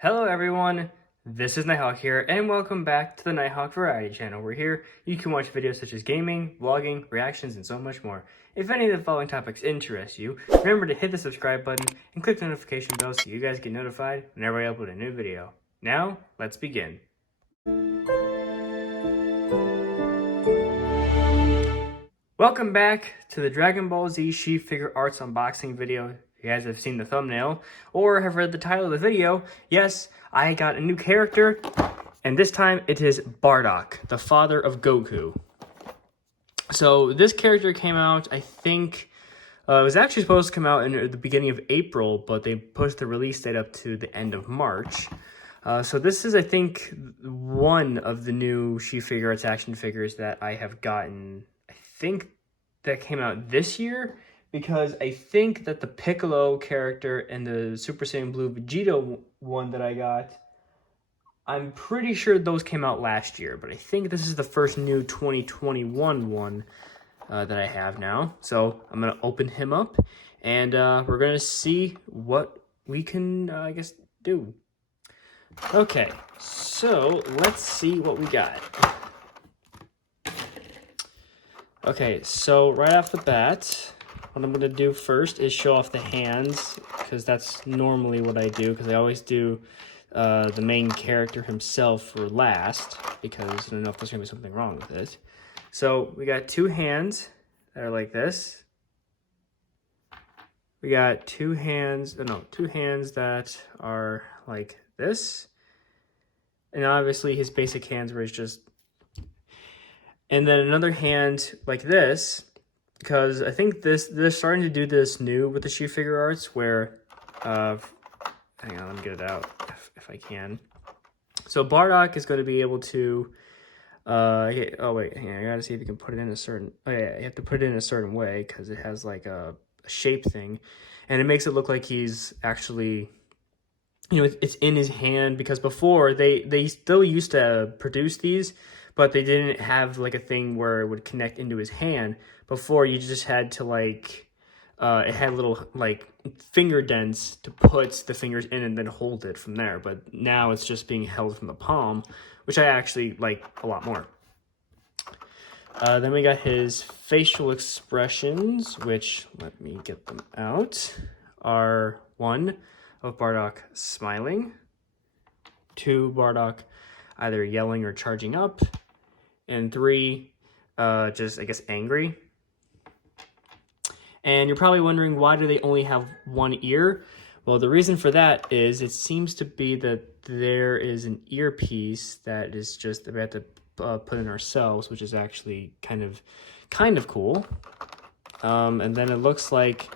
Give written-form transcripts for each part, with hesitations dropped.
Hello everyone, this is Nighthawk here, and welcome back to the Nighthawk Variety Channel, where here you can watch videos such as gaming, vlogging, reactions, and so much more. If any of the following topics interest you, remember to hit the subscribe button and click the notification bell so you guys get notified whenever I upload a new video. Now, let's begin. Welcome back to the Dragon Ball Z Sh Figuarts unboxing video. If you guys have seen the thumbnail or have read the title of the video, yes, I got a new character, and this time it is Bardock, the father of Goku. So this character came out, I think, it was actually supposed to come out in the beginning of April, but they pushed the release date up to the end of March. So this is, I think, one of the new Sh Figuarts action figures that I have gotten. I think that came out this year, because I think that the Piccolo character and the Super Saiyan Blue Vegeta one that I got, I'm pretty sure those came out last year, but I think this is the first new 2021 one that I have now. So I'm going to open him up, and we're going to see what we can, I guess, do. Okay, so let's see what we got. Okay, so right off the bat, what I'm going to do first is show off the hands, because that's normally what I do, because I always do the main character himself for last, because I don't know if there's going to be something wrong with it. So we got two hands that are like this. We got two hands that are like this. And obviously his basic hands where he's just... And then another hand like this, because I think they're starting to do this new with the Sh Figuarts where, hang on, let me get it out if I can. So Bardock is going to be able to, oh wait, hang on, I gotta see if you can put it in a certain, oh yeah, you have to put it in a certain way because it has like a shape thing, and it makes it look like he's actually, you know, it's in his hand, because before they still used to produce these, but they didn't have like a thing where it would connect into his hand. Before, you just had to like, it had little like finger dents to put the fingers in and then hold it from there. But now it's just being held from the palm, which I actually like a lot more. Then we got his facial expressions, which, let me get them out, are 1 of Bardock smiling, 2 Bardock either yelling or charging up, and 3 just, I guess, angry. And you're probably wondering, why do they only have one ear? Well, the reason for that is it seems to be that there is an earpiece that is just we have to put in ourselves, which is actually kind of cool. And then it looks like,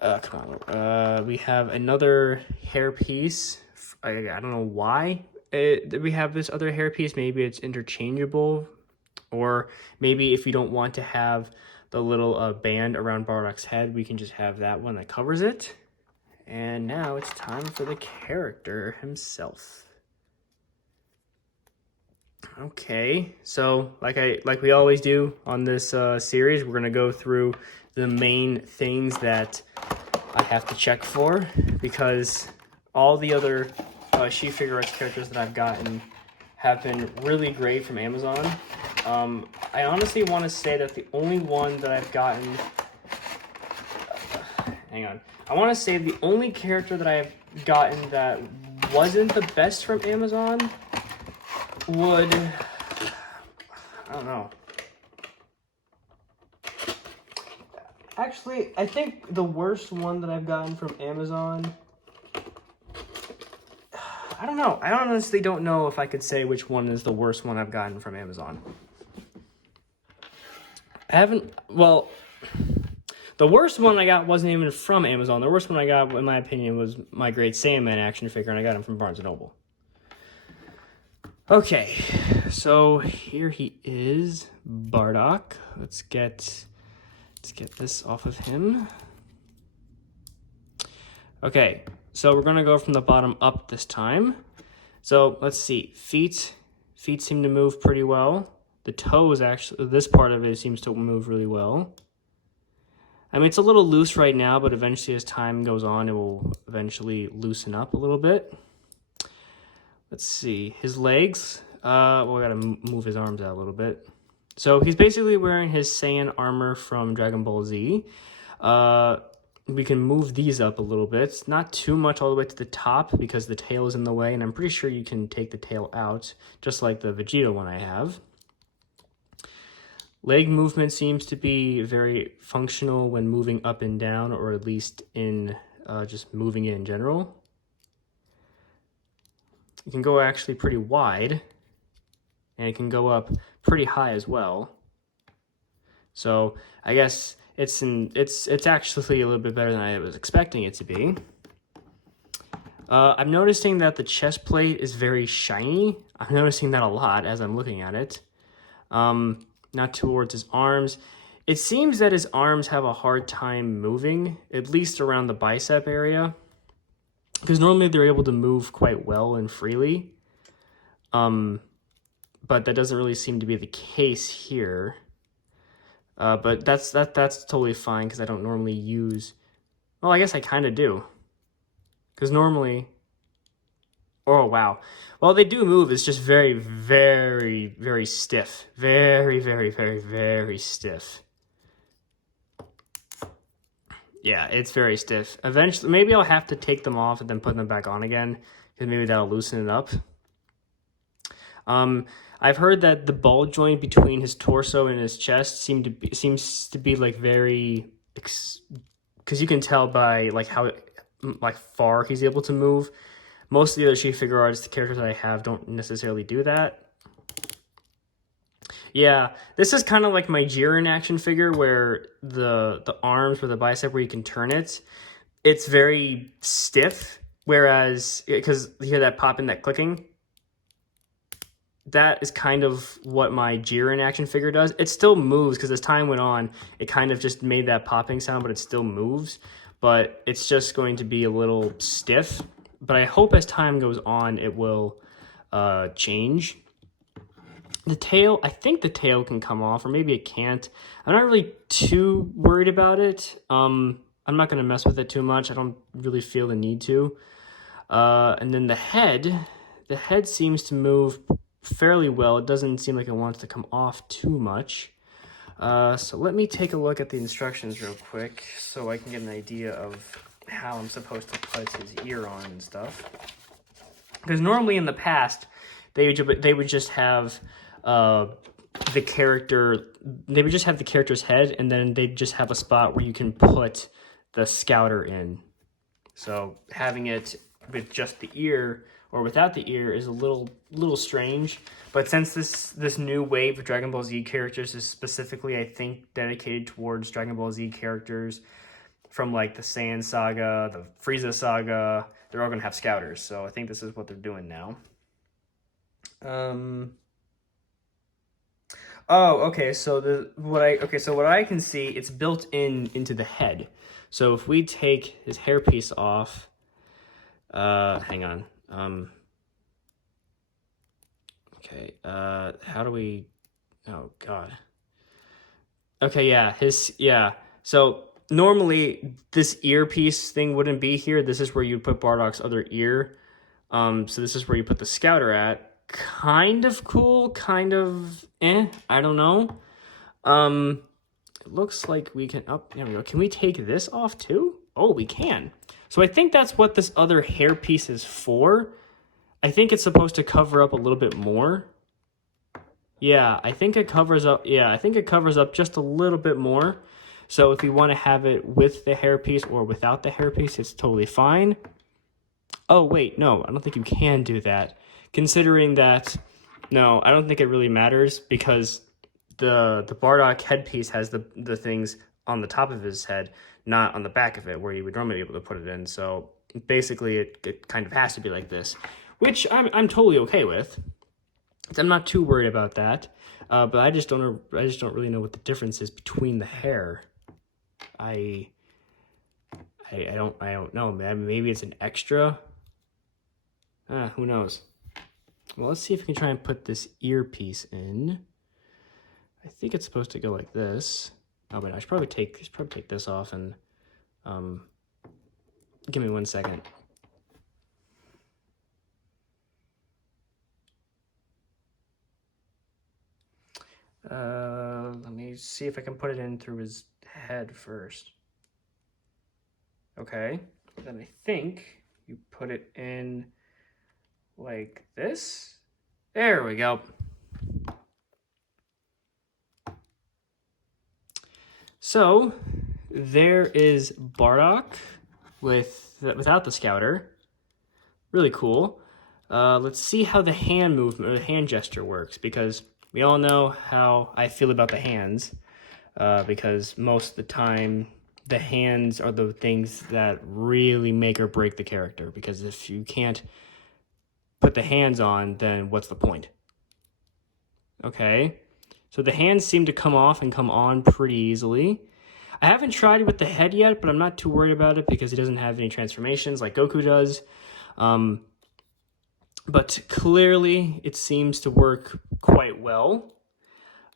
come on, we have another hairpiece. I don't know why we have this other hairpiece. Maybe it's interchangeable, or maybe if you don't want to have the little band around Bardock's head, we can just have that one that covers it. And now it's time for the character himself. Okay, so like we always do on this series, we're gonna go through the main things that I have to check for, because all the other Sh Figuarts characters that I've gotten have been really great from Amazon. I honestly want to say that the only one that I've gotten... hang on. I want to say the only character that I have gotten that wasn't the best from Amazon would... I don't know. Actually, I think the worst one that I've gotten from Amazon... I don't know. I honestly don't know if I could say which one is the worst one I've gotten from Amazon. Well, the worst one I got wasn't even from Amazon. The worst one I got, in my opinion, was my Great Saiyaman action figure, and I got him from Barnes & Noble. Okay, so here he is, Bardock. Let's get this off of him. Okay, so we're gonna go from the bottom up this time. So let's see, feet seem to move pretty well. The toes, actually, this part of it seems to move really well. I mean, it's a little loose right now, but eventually as time goes on, it will eventually loosen up a little bit. Let's see. His legs. Well, we gotta move his arms out a little bit. So he's basically wearing his Saiyan armor from Dragon Ball Z. We can move these up a little bit. Not too much all the way to the top because the tail is in the way, and I'm pretty sure you can take the tail out, just like the Vegeta one I have. Leg movement seems to be very functional when moving up and down, or at least in just moving in general. It can go actually pretty wide, and it can go up pretty high as well. So I guess it's actually a little bit better than I was expecting it to be. I'm noticing that the chest plate is very shiny. I'm noticing that a lot as I'm looking at it. Not towards his arms. It seems that his arms have a hard time moving, at least around the bicep area, because normally they're able to move quite well and freely. But that doesn't really seem to be the case here. But that's totally fine because I don't normally use. Well, I guess I kind of do, because normally. Oh wow. Well, they do move. It's just very, very, very stiff. Very, very, very, very stiff. Yeah, it's very stiff. Eventually, maybe I'll have to take them off and then put them back on again, because maybe that'll loosen it up. I've heard that the ball joint between his torso and his chest seems to be like very, because you can tell by like how like far he's able to move. Most of the other Sh Figuarts, the characters that I have, don't necessarily do that. Yeah, this is kind of like my Jiren action figure, where the arms or the bicep where you can turn it, it's very stiff. Whereas, because you hear that popping, that clicking, that is kind of what my Jiren action figure does. It still moves, because as time went on, it kind of just made that popping sound, but it still moves. But it's just going to be a little stiff. But I hope as time goes on, it will change. The tail, I think the tail can come off, or maybe it can't. I'm not really too worried about it. I'm not going to mess with it too much. I don't really feel the need to. And then the head seems to move fairly well. It doesn't seem like it wants to come off too much. So let me take a look at the instructions real quick so I can get an idea of how I'm supposed to put his ear on and stuff. Because normally in the past, they would just have the character. They would just have the character's head, and then they'd just have a spot where you can put the scouter in. So having it with just the ear or without the ear is a little strange. But since this new wave of Dragon Ball Z characters is specifically, I think, dedicated towards Dragon Ball Z characters from like the Saiyan saga, the Frieza saga, they're all gonna have scouters. So I think this is what they're doing now. Oh, okay. So what I can see, it's built into the head. So if we take his hairpiece off, hang on. Okay. How do we? Oh God. Okay. Yeah. So normally this earpiece thing wouldn't be here. This is where you put Bardock's other ear. So this is where you put the scouter at. Kind of cool, kind of I don't know. It looks like we can, oh, there we go. Can we take this off too? Oh, we can. So I think that's what this other hair piece is for. I think it's supposed to cover up a little bit more. Yeah, I think it covers up just a little bit more. So if you want to have it with the hairpiece or without the hairpiece, it's totally fine. Oh, wait, no, I don't think you can do that. Considering that, no, I don't think it really matters, because the Bardock headpiece has the things on the top of his head, not on the back of it, where you would normally be able to put it in. So basically, it kind of has to be like this, which I'm totally okay with. I'm not too worried about that, but I just don't really know what the difference is between the hair. I don't know. Maybe it's an extra. Who knows? Well, let's see if we can try and put this earpiece in. I think it's supposed to go like this. Oh, but I should probably take this off and give me 1 second. Let me see if I can put it in through his head first. Okay, then I think you put it in like this. There we go. So there is Bardock without the scouter. Really cool. Let's see how the hand movement or the hand gesture works, because we all know how I feel about the hands, because most of the time the hands are the things that really make or break the character, because if you can't put the hands on, then what's the point? Okay, so the hands seem to come off and come on pretty easily. I haven't tried it with the head yet, but I'm not too worried about it because he doesn't have any transformations like Goku does. But clearly it seems to work quite well.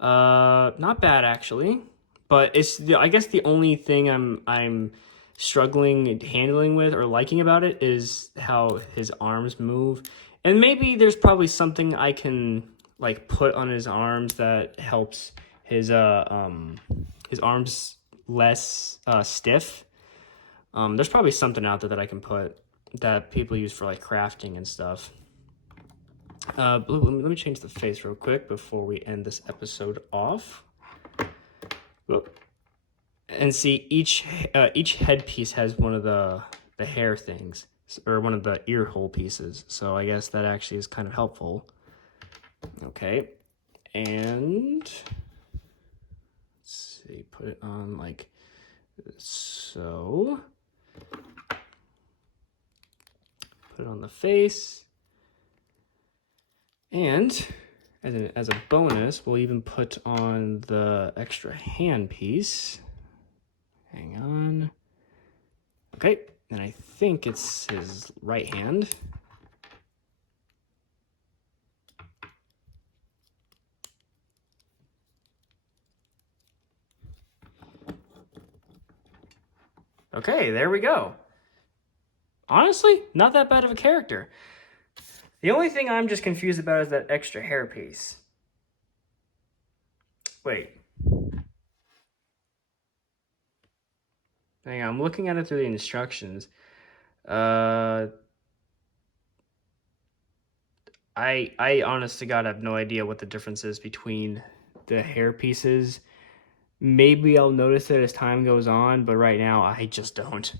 Not bad actually, but I guess the only thing I'm struggling handling with or liking about it is how his arms move. And maybe there's probably something I can like put on his arms that helps his arms less stiff. There's probably something out there that I can put that people use for like crafting and stuff. Let me change the face real quick before we end this episode off. Look. And see, each headpiece has one of the hair things, or one of the ear hole pieces. So I guess that actually is kind of helpful. Okay, and let's see, put it on like so. Put it on the face. And as a bonus, we'll even put on the extra hand piece. Hang on. Okay, and I think it's his right hand. Okay, there we go. Honestly, not that bad of a character. The only thing I'm just confused about is that extra hair piece. Wait. Hang on, I'm looking at it through the instructions. I honest to God have no idea what the difference is between the hair pieces. Maybe I'll notice it as time goes on, but right now I just don't.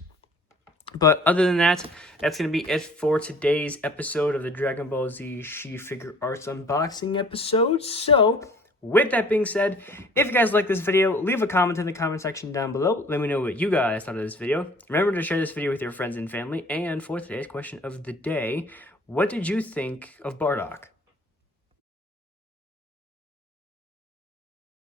But other than that, that's going to be it for today's episode of the Dragon Ball Z Sh Figuarts unboxing episode. So, with that being said, if you guys like this video, leave a comment in the comment section down below. Let me know what you guys thought of this video. Remember to share this video with your friends and family. And for today's question of the day, what did you think of Bardock?